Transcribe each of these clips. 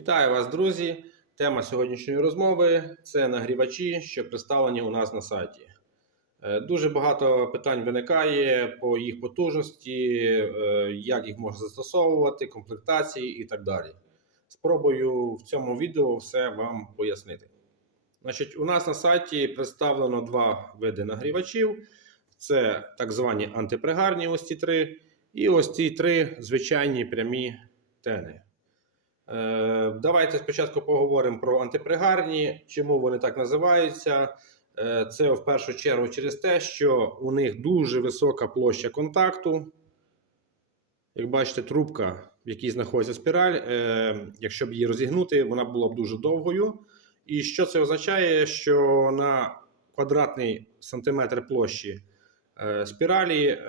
Вітаю вас, друзі! Тема сьогоднішньої розмови це нагрівачі, що представлені у нас на сайті. Е, Дуже багато питань виникає по їх потужності, е, як їх можна застосовувати, комплектації і так далі. Спробую в цьому відео все вам пояснити. Значить, у нас на сайті представлено два види нагрівачів: це так звані антипригарні, ось ці три, і ось ці три звичайні прямі тени. Е, Давайте спочатку поговоримо про антипригарні, чому вони так називаються. Е, Це в першу чергу через те, що у них дуже висока площа контакту. Як бачите, трубка, в якій знаходиться спіраль, е, якщо б її розігнути, вона була б дуже довгою. І що це означає? Що на квадратний сантиметр площі спіралі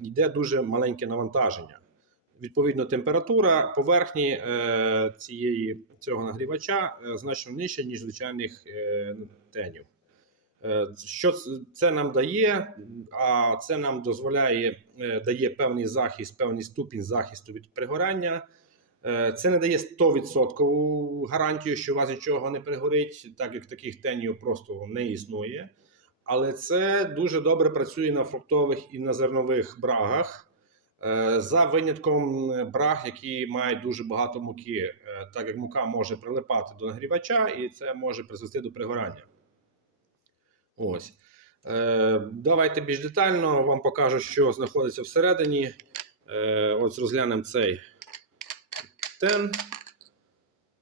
йде дуже маленьке навантаження. Відповідно, температура поверхні е, цієї, цього нагрівача е, значно нижча, ніж звичайних е, тенів. Що це- нам дає? А це нам дозволяє, дає певний захист, певний ступінь захисту від пригорання. Це не дає 100% гарантію, що у вас нічого не пригорить, так як таких тенів просто не існує. Але це дуже добре працює на фруктових і на зернових брагах. Е, За винятком е, браг, які мають дуже багато муки, е, так як мука може прилипати до нагрівача, і це може призвести до пригорання. Ось. Давайте більш детально вам покажу, що знаходиться всередині. Ось розглянемо цей тен.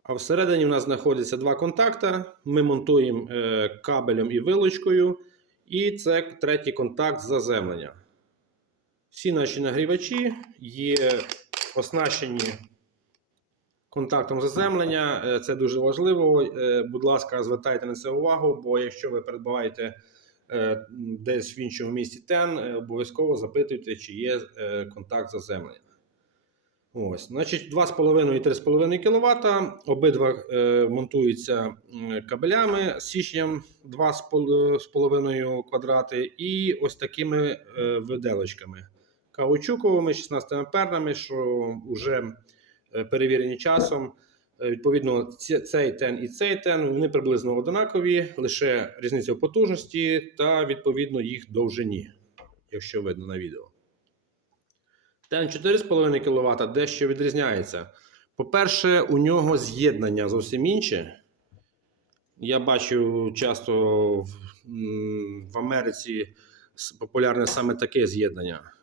А всередині в нас знаходяться два контакта. Ми монтуємо кабелем і вилочкою. І це третій контакт заземлення. Всі наші нагрівачі є оснащені контактом заземлення. Е, Це дуже важливо. Е, Будь ласка, звертайте на це увагу, бо якщо ви придбаєте е, десь в іншому місці тен, обов'язково запитуйте, чи є контакт заземлення. Ось, значить, 2,5 і 3,5 кВт. Обидва е, монтуються кабелями з січням 2,5 квадрати і ось такими е, виделочками каучуковими 16 амперними, що вже е, перевірені часом. Е, Відповідно, цей тен і цей тен вони приблизно однакові, лише різниця в потужності та відповідно їх довжині, якщо видно на відео. Тен 4,5 кВт дещо відрізняється. По-перше, у нього з'єднання зовсім інше. Я бачу часто в Америці популярне саме таке з'єднання.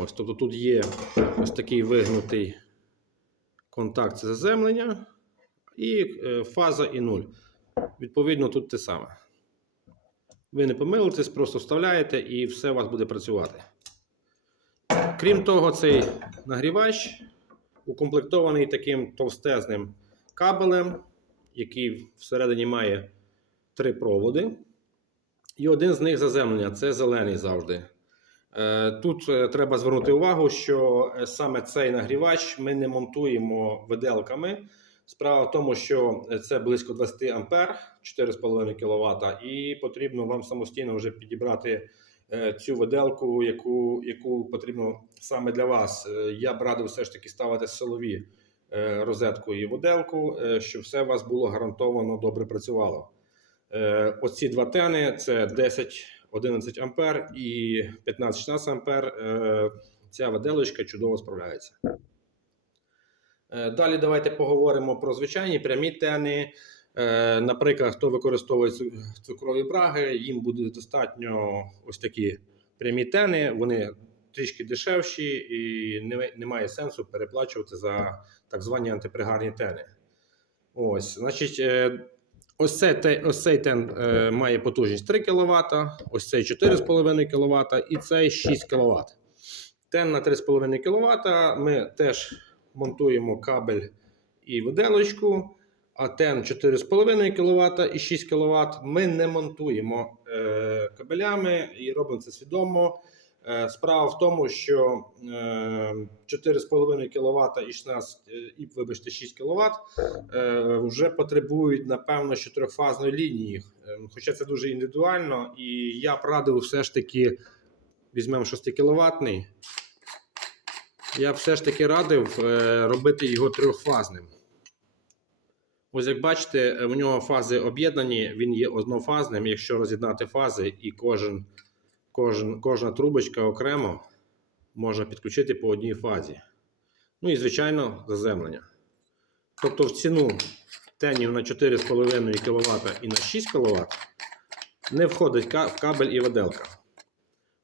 Ось, тобто тут є ось такий вигнутий контакт заземлення і е, фаза і нуль. Відповідно, тут те саме. Ви не помилитесь, просто вставляєте і все у вас буде працювати. Крім того, цей нагрівач укомплектований таким товстезним кабелем, який всередині має три проводи. І один з них заземлення це зелений завжди. Е, Тут е, треба звернути увагу, що е, саме цей нагрівач ми не монтуємо виделками. Справа в тому, що це близько 20 ампер, 4,5 кВт, і потрібно вам самостійно вже підібрати цю виделку, яку, яку потрібно саме для вас. Я б радив все ж таки ставити силові розетку і виделку, щоб все у вас було гарантовано добре працювало. Оці два тени це 10 11 ампер і 15-16 ампер. Е, Ця виделочка чудово справляється. Е, Далі давайте поговоримо про звичайні прямі тени. Е, Наприклад, хто використовує цукрові браги, їм буде достатньо ось такі прямі тени. Вони трішки дешевші і немає сенсу переплачувати за так звані антипригарні тени. Ось, значить, ось, це, те- ось цей тен е, має потужність 3 кВт, ось цей 4,5 кВт і цей 6 кВт. Тен на 3,5 кВт ми теж монтуємо кабель і виделочку, а тен 4,5 кВт і 6 кВт ми не монтуємо е, кабелями і робимо це свідомо. Е, Справа в тому, що е, 4,5 кВт і 16, е, і, вибачте, 6 кВт е, вже потребують, напевно, що трьохфазної лінії. Е, Хоча це дуже індивідуально, і я б радив все ж таки візьмемо 6 кВт. Я б все ж таки радив е, робити його трьохфазним. Ось як бачите, е, у нього фази об'єднані, він є однофазним. Якщо роз'єднати фази, і кожен, кожен, кожна трубочка окремо може підключити по одній фазі. Ну і, звичайно, заземлення. Тобто в ціну тенів на 4,5 кВт і на 6 кВт не входить в кабель і виделка.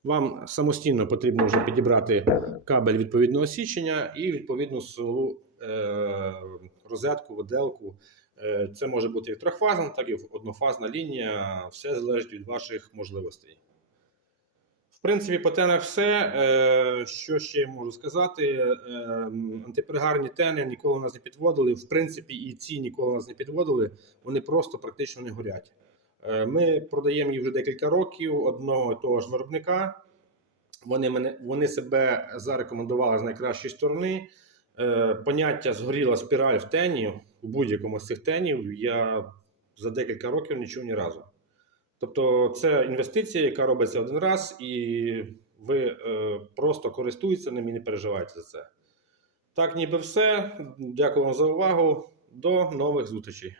Вам самостійно потрібно вже підібрати кабель відповідного січення і відповідну силову е, розетку, виделку. Е, Це може бути як трьохфазна, так і однофазна лінія. Все залежить від ваших можливостей. В принципі, по тенах все. Е, Що ще я можу сказати? Е, Антипригарні тени ніколи нас не підводили. В принципі, і ці ніколи нас не підводили. Вони просто практично не горять. Е, Ми продаємо їх вже декілька років одного того ж виробника. Вони, мене, вони себе зарекомендували з найкращої сторони. Поняття згоріла спіраль в тені у будь-якому з цих тенів. Я за декілька років не чув ні разу. Тобто, це інвестиція, яка робиться один раз, і ви е, просто користуєтеся ним і не переживайте за це. Так, ніби все. Дякую вам за увагу. До нових зустрічей.